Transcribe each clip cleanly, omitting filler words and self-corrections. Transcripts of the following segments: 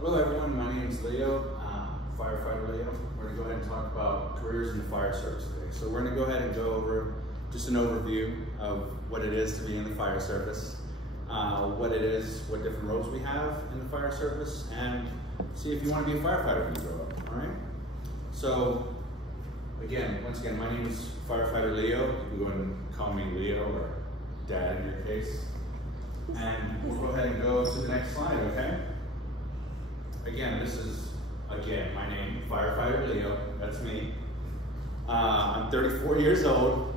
Hello everyone, my name is Leo, Firefighter Leo. We're going to go ahead and talk about careers in the fire service today. So we're going to go ahead and go over just an overview of what it is to be in the fire service, what it is, what different roles we have in the fire service, and see if you want to be a firefighter when you grow up, all right? So again, once again, my name is Firefighter Leo. You can go ahead and call me Leo or Dad in your case. And we'll go ahead and go to the next slide, okay? Again, this is, my name, Firefighter Leo, that's me. I'm 34 years old.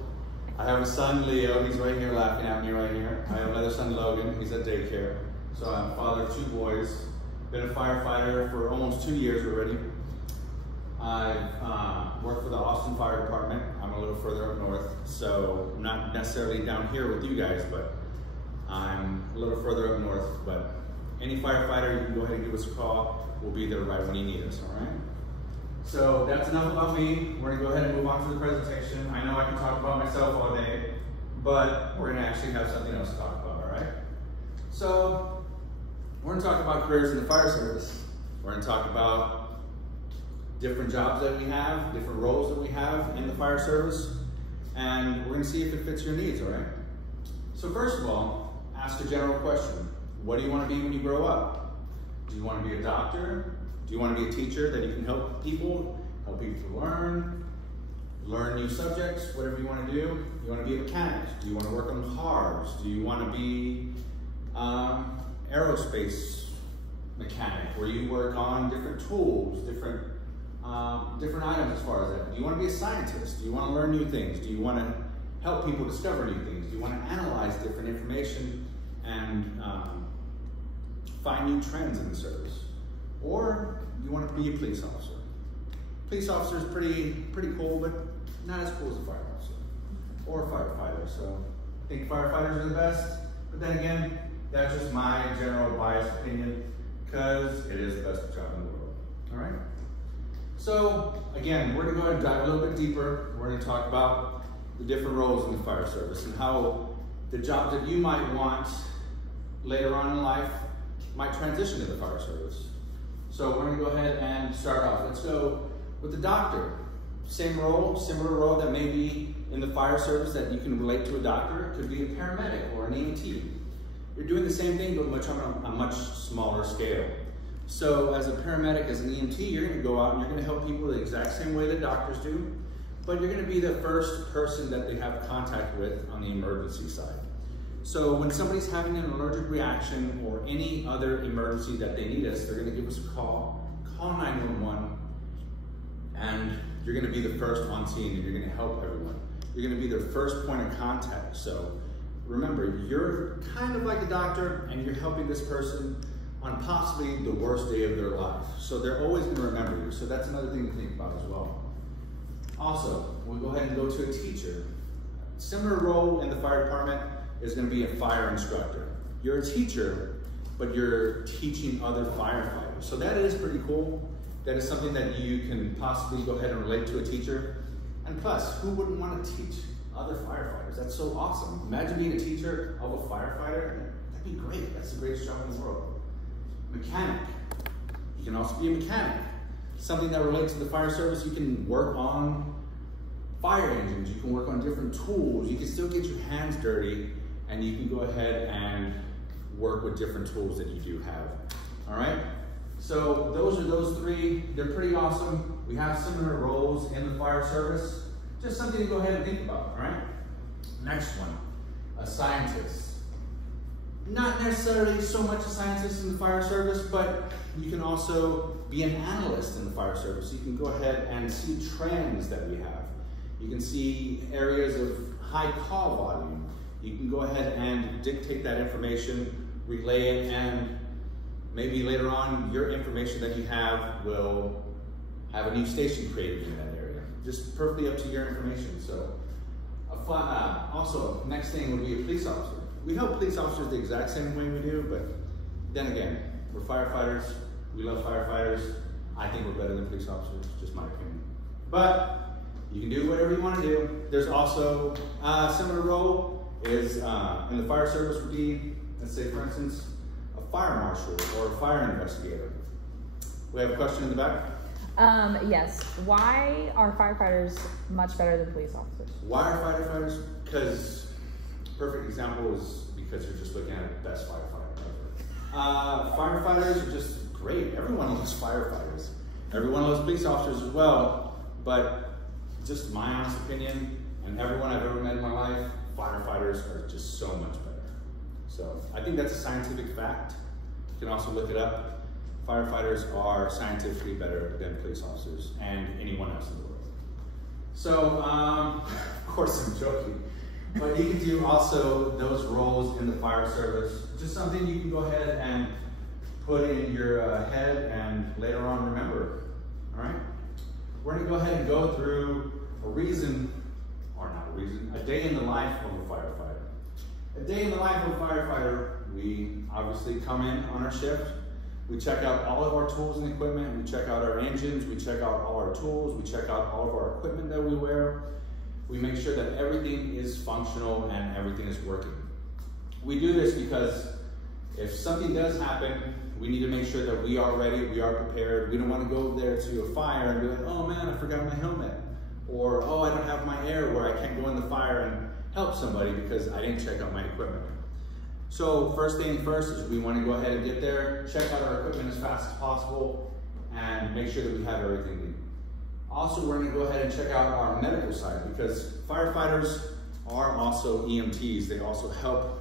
I have a son, Leo, he's right here laughing at me right here. I have another son, Logan, he's at daycare. So I'm a father of 2 boys. Been a firefighter for almost 2 years already. I've worked for the Austin Fire Department. I'm a little further up north, so I'm not necessarily down here with you guys, but I'm a little further up north. But any firefighter, you can go ahead and give us a call. We'll be there right when you need us, all right? So that's enough about me. We're gonna go ahead and move on to the presentation. I know I can talk about myself all day, but we're gonna actually have something else to talk about, all right? So we're gonna talk about careers in the fire service. We're gonna talk about different jobs that we have, different roles that we have in the fire service, and we're gonna see if it fits your needs, all right? So first of all, ask a general question. What do you wanna be when you grow up? Do you want to be a doctor? Do you want to be a teacher that you can help people to learn new subjects, whatever you want to do? You want to be a mechanic? Do you want to work on cars? Do you want to be aerospace mechanic, where you work on different tools, different items as far as that? Do you want to be a scientist? Do you want to learn new things? Do you want to help people discover new things? Do you want to analyze different information and find new trends in the service? Or you want to be a police officer. Police officer is pretty cool, but not as cool as a fire officer or a firefighter. So I think firefighters are the best, but then again, that's just my general biased opinion because it is the best job in the world, all right? So again, we're gonna go ahead and dive a little bit deeper. We're gonna talk about the different roles in the fire service and how the jobs that you might want later on in life might transition to the fire service. So we're gonna go ahead and start off. Let's go with the doctor. Same role, similar role that may be in the fire service that you can relate to a doctor. It could be a paramedic or an EMT. You're doing the same thing, but on a much smaller scale. So as a paramedic, as an EMT, you're gonna go out and you're gonna help people the exact same way that doctors do, but you're gonna be the first person that they have contact with on the emergency side. So when somebody's having an allergic reaction or any other emergency that they need us, they're gonna give us a call 911, and you're gonna be the first on scene and you're gonna help everyone. You're gonna be their first point of contact. So remember, you're kind of like a doctor and you're helping this person on possibly the worst day of their life. So they're always gonna remember you. So that's another thing to think about as well. Also, we'll go ahead and go to a teacher. Similar role in the fire department is going to be a fire instructor. You're a teacher, but you're teaching other firefighters. So that is pretty cool. That is something that you can possibly go ahead and relate to a teacher. And plus, who wouldn't want to teach other firefighters? That's so awesome. Imagine being a teacher of a firefighter. That'd be great. That's the greatest job in the world. Mechanic. You can also be a mechanic. Something that relates to the fire service. You can work on fire engines. You can work on different tools. You can still get your hands dirty, and you can go ahead and work with different tools that you do have, all right? So those are those 3. They're pretty awesome. We have similar roles in the fire service. Just something to go ahead and think about, all right? Next one, a scientist. Not necessarily so much a scientist in the fire service, but you can also be an analyst in the fire service. You can go ahead and see trends that we have. You can see areas of high call volume. You can go ahead and dictate that information, relay it, and maybe later on your information that you have will have a new station created in that area. Just perfectly up to your information. So also, next thing would be a police officer. We help police officers the exact same way we do, but then again, we're firefighters. We love firefighters. I think we're better than police officers, just my opinion. But you can do whatever you want to do. There's also a similar role is in the fire service would be, let's say for instance, a fire marshal or a fire investigator. We have a question in the back. Yes. Why are firefighters much better than police officers? Why are firefighters? Because, perfect example is because you're just looking at the best firefighter ever. Firefighters are just great. Everyone loves firefighters. Everyone loves police officers as well, but just my honest opinion, and everyone I've ever met in my life, firefighters are just so much better. So I think that's a scientific fact. You can also look it up. Firefighters are scientifically better than police officers and anyone else in the world. So, of course I'm joking, but you can do also those roles in the fire service. Just something you can go ahead and put in your head and later on remember, all right? We're gonna go ahead and go through a day in the life of a firefighter. A day in the life of a firefighter, we obviously come in on our shift. We check out all of our tools and equipment. We check out our engines. We check out all our tools. We check out all of our equipment that we wear. We make sure that everything is functional and everything is working. We do this because if something does happen, we need to make sure that we are ready, we are prepared. We don't want to go there to a fire and be like, oh man, I forgot my helmet. Or, oh, I don't have my air where I can't go in the fire and help somebody because I didn't check out my equipment. So first thing first is we want to go ahead and get there, check out our equipment as fast as possible, and make sure that we have everything we need. Also, we're going to go ahead and check out our medical side because firefighters are also EMTs. They also help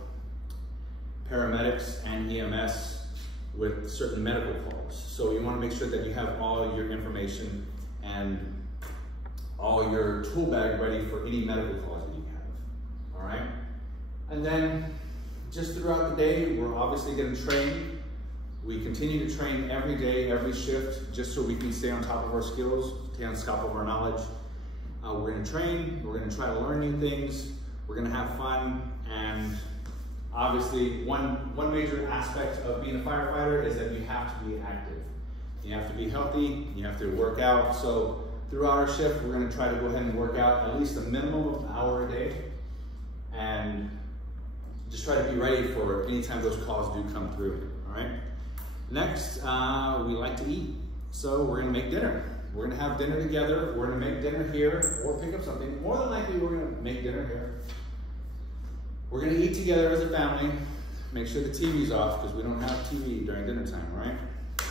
paramedics and EMS with certain medical calls. So you want to make sure that you have all your information and all your tool bag ready for any medical calls that you have. All right? And then just throughout the day, we're obviously going to train. We continue to train every day, every shift, just so we can stay on top of our skills, stay on top of our knowledge. We're going to train, we're going to try to learn new things, we're going to have fun, and obviously one major aspect of being a firefighter is that you have to be active. You have to be healthy, you have to work out. So throughout our shift, we're going to try to go ahead and work out at least a minimum of an hour a day, and just try to be ready for any time those calls do come through, all right? Next, we like to eat. So we're gonna make dinner. We're gonna have dinner together. We're gonna make dinner here or pick up something. More than likely, we're gonna make dinner here. We're gonna eat together as a family. Make sure the TV's off because we don't have TV during dinner time, right?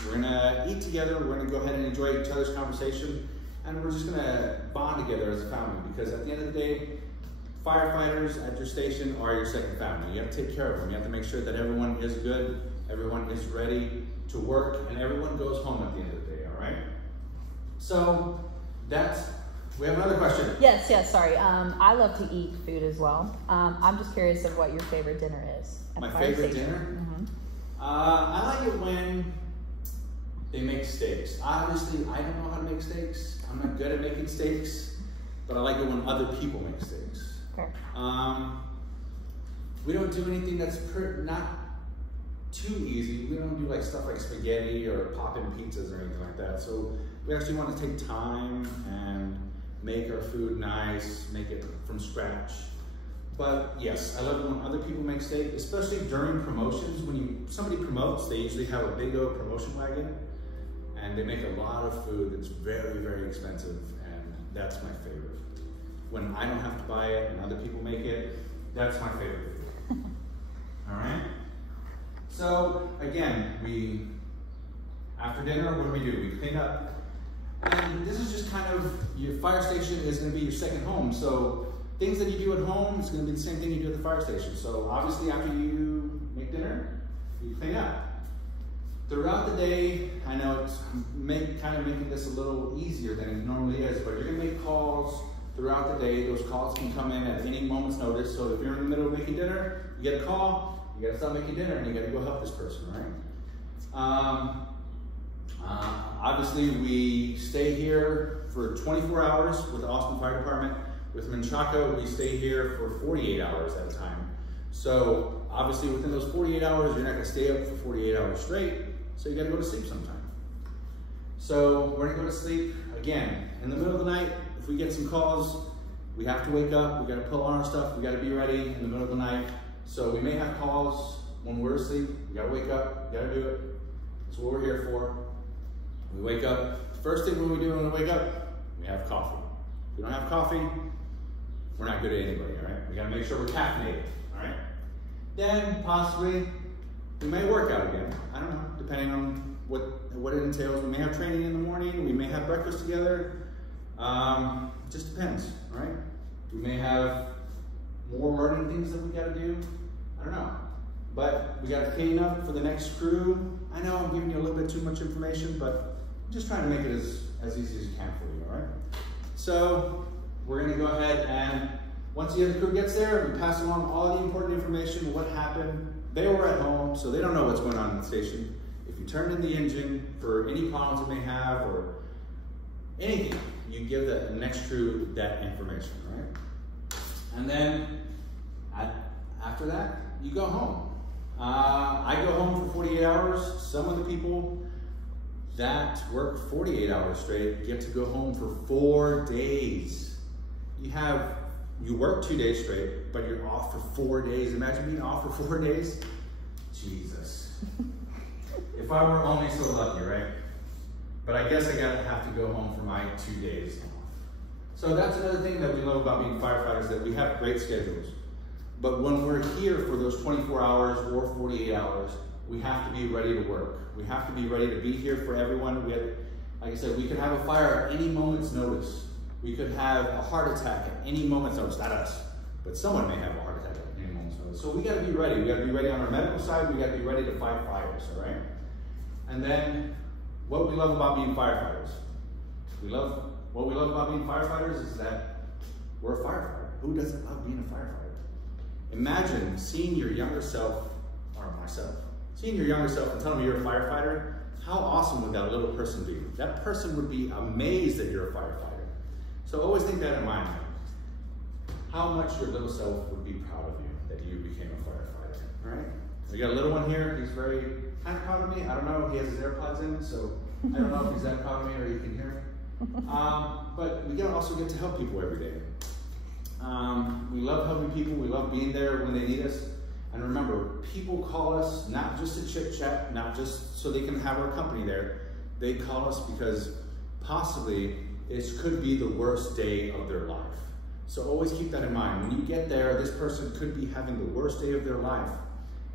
We're gonna eat together. We're gonna go ahead and enjoy each other's conversation. And we're just gonna bond together as a family because at the end of the day, firefighters at your station are your second family. You have to take care of them. You have to make sure that everyone is good, everyone is ready to work, and everyone goes home at the end of the day, all right? So we have another question. Yes, sorry. I love to eat food as well. I'm just curious of what your favorite dinner is. My favorite dinner? Mm-hmm. I like it when they make steaks. Obviously, I don't know how to make steaks. I'm not good at making steaks, but I like it when other people make steaks. Okay. We don't do anything that's not too easy. We don't do like stuff like spaghetti or popping pizzas or anything like that. So we actually want to take time and make our food nice, make it from scratch. But yes, I love it when other people make steak, especially during promotions. When somebody promotes, they usually have a big old promotion wagon and they make a lot of food that's very, very expensive, and that's my favorite. When I don't have to buy it and other people make it, that's my favorite food. All right? So again, after dinner, what do? We clean up. And this is just kind of, your fire station is gonna be your second home. So things that you do at home is gonna be the same thing you do at the fire station. So obviously after you make dinner, you clean up. Throughout the day, I know it's kind of making this a little easier than it normally is, but you're gonna make calls throughout the day. Those calls can come in at any moment's notice. So if you're in the middle of making dinner, you get a call, you gotta stop making dinner and you gotta go help this person, right? Obviously we stay here for 24 hours with the Austin Fire Department. With Menchaca, we stay here for 48 hours at a time. So obviously within those 48 hours, you're not gonna stay up for 48 hours straight, so you gotta go to sleep sometime. So we're gonna go to sleep, again, in the middle of the night. If we get some calls, we have to wake up, we gotta pull on our stuff, we gotta be ready in the middle of the night. So we may have calls when we're asleep, we gotta wake up, we gotta do it. That's what we're here for. We wake up, first thing when we do when we wake up, we have coffee. If we don't have coffee, we're not good at anybody, all right? We gotta make sure we're caffeinated, all right? Then possibly we may work out again. I don't know, depending on what it entails. We may have training in the morning, we may have breakfast together. It just depends, all right? We may have more learning things that we gotta do. I don't know. But we gotta clean up for the next crew. I know I'm giving you a little bit too much information, but I'm just trying to make it as easy as you can for you, all right? So we're gonna go ahead and once the other crew gets there, we pass along all the important information, what happened. They were at home, so they don't know what's going on in the station. If you turn in the engine for any problems it may have or anything, you give the next crew that information, right? And then after that, you go home. I go home for 48 hours. Some of the people that work 48 hours straight get to go home for 4 days. You work 2 days straight, but you're off for 4 days. Imagine being off for 4 days. Jesus. If I were only so lucky, right? But I guess I gotta have to go home for my 2 days off. So that's another thing that we love about being firefighters, that we have great schedules. But when we're here for those 24 hours or 48 hours, we have to be ready to work. We have to be ready to be here for everyone. Like I said, we could have a fire at any moment's notice. We could have a heart attack at any moment's notice. Not us, but someone may have a heart attack at any moment's notice. So we gotta be ready. We gotta be ready on our medical side. We gotta be ready to fight fires, all right? And then what we love about being firefighters. What we love about being firefighters is that we're a firefighter. Who doesn't love being a firefighter? Imagine seeing your younger self, or myself, seeing your younger self and telling me you're a firefighter. How awesome would that little person be? That person would be amazed that you're a firefighter. So always think that in mind. How much your little self would be proud of you that you became a firefighter, all right? We got a little one here. He's very kind of proud of me. I don't know. He has his AirPods in, so I don't know if he's that proud of me or you can hear me. But we also get to help people every day. We love helping people. We love being there when they need us. And remember, people call us not just to chit chat, not just so they can have our company there. They call us because possibly it could be the worst day of their life. So always keep that in mind. When you get there, this person could be having the worst day of their life,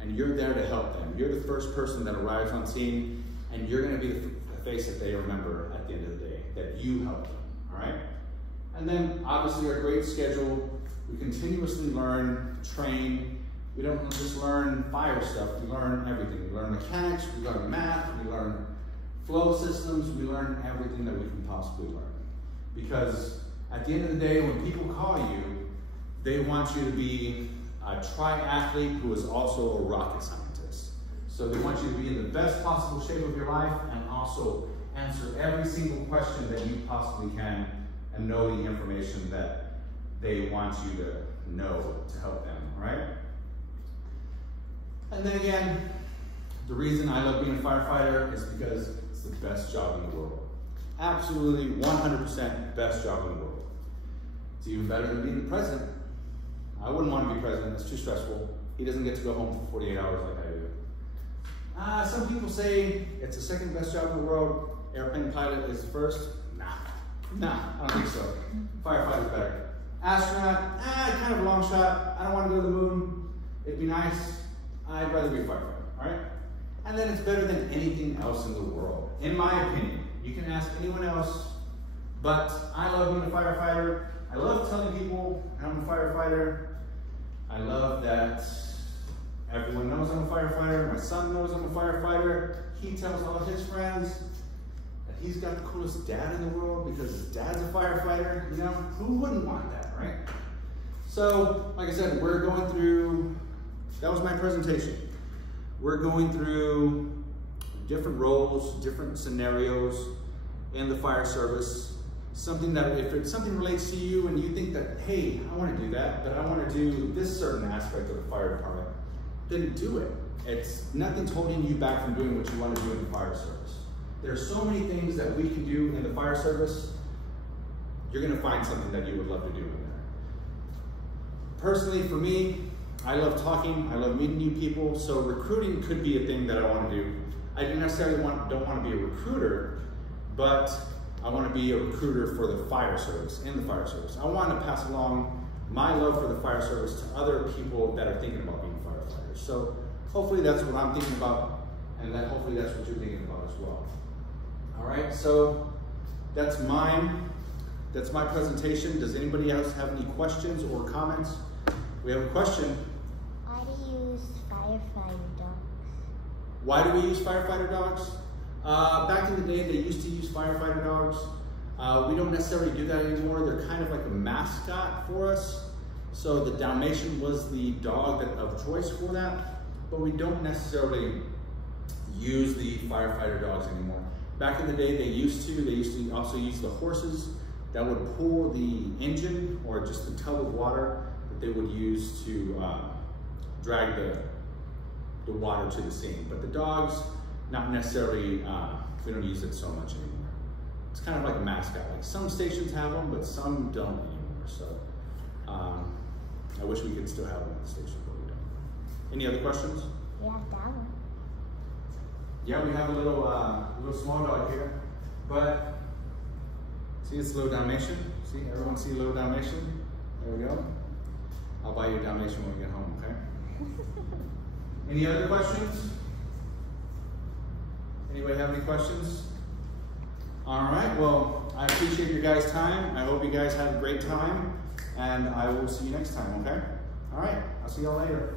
and you're there to help them. You're the first person that arrives on scene, and you're going to be the face that they remember at the end of the day, that you helped them, all right? And then obviously our great schedule, we continuously learn, train. We don't just learn fire stuff, we learn everything. We learn mechanics, we learn math, we learn flow systems, we learn everything that we can possibly learn. Because at the end of the day, when people call you, they want you to be a triathlete who is also a rocket scientist. So they want you to be in the best possible shape of your life and also answer every single question that you possibly can and know the information that they want you to know to help them, all right? And then again, the reason I love being a firefighter is because it's the best job in the world. Absolutely 100% best job in the world. It's even better than being the president. I wouldn't want to be president, it's too stressful. He doesn't get to go home for 48 hours like I do. Some people say it's the second best job in the world. Airplane pilot is the first. Nah, I don't think so. Firefighter's better. Astronaut, kind of a long shot. I don't want to go to the moon. It'd be nice. I'd rather be a firefighter, all right? And then it's better than anything else in the world, in my opinion. You can ask anyone else, but I love being a firefighter. I love telling people I'm a firefighter. I love that everyone knows I'm a firefighter. My son knows I'm a firefighter. He tells all of his friends that he's got the coolest dad in the world because his dad's a firefighter. You know, who wouldn't want that, right? So, like I said, we're going through, that was my presentation. We're going through different roles, different scenarios in the fire service. Something that, if it's something relates to you and you think that, hey, I want to do that, but I want to do this certain aspect of the fire department, then do it. It's nothing's holding you back from doing what you want to do in the fire service. There are so many things that we can do in the fire service. You're going to find something that you would love to do in there. Personally, for me, I love talking. I love meeting new people. So recruiting could be a thing that I want to do. I don't necessarily don't want to be a recruiter, but I want to be a recruiter for the fire service, in the fire service. I want to pass along my love for the fire service to other people that are thinking about being firefighters. So hopefully that's what I'm thinking about, and that hopefully that's what you're thinking about as well. All right, so that's mine. That's my presentation. Does anybody else have any questions or comments? We have a question. Why do you use firefighter dogs? Why do we use firefighter dogs? Back in the day, they used to use firefighter dogs. We don't necessarily do that anymore. They're kind of like a mascot for us. So the Dalmatian was the dog of choice for that, but we don't necessarily use the firefighter dogs anymore. Back in the day, they used to also use the horses that would pull the engine or just the tub of water that they would use to drag the water to the scene. But the dogs, not necessarily, we don't use it so much anymore. It's kind of like a mascot. Like some stations have them, but some don't anymore. So I wish we could still have them at the station, but we don't. Any other questions? We have that one. Yeah, we have a little small dog here, but see, it's a little Dalmatian. See, everyone see a little Dalmatian? There we go. I'll buy you a Dalmatian when we get home, okay? Any other questions? Anybody have any questions? All right, well, I appreciate your guys' time. I hope you guys have a great time, and I will see you next time, okay? All right, I'll see y'all later.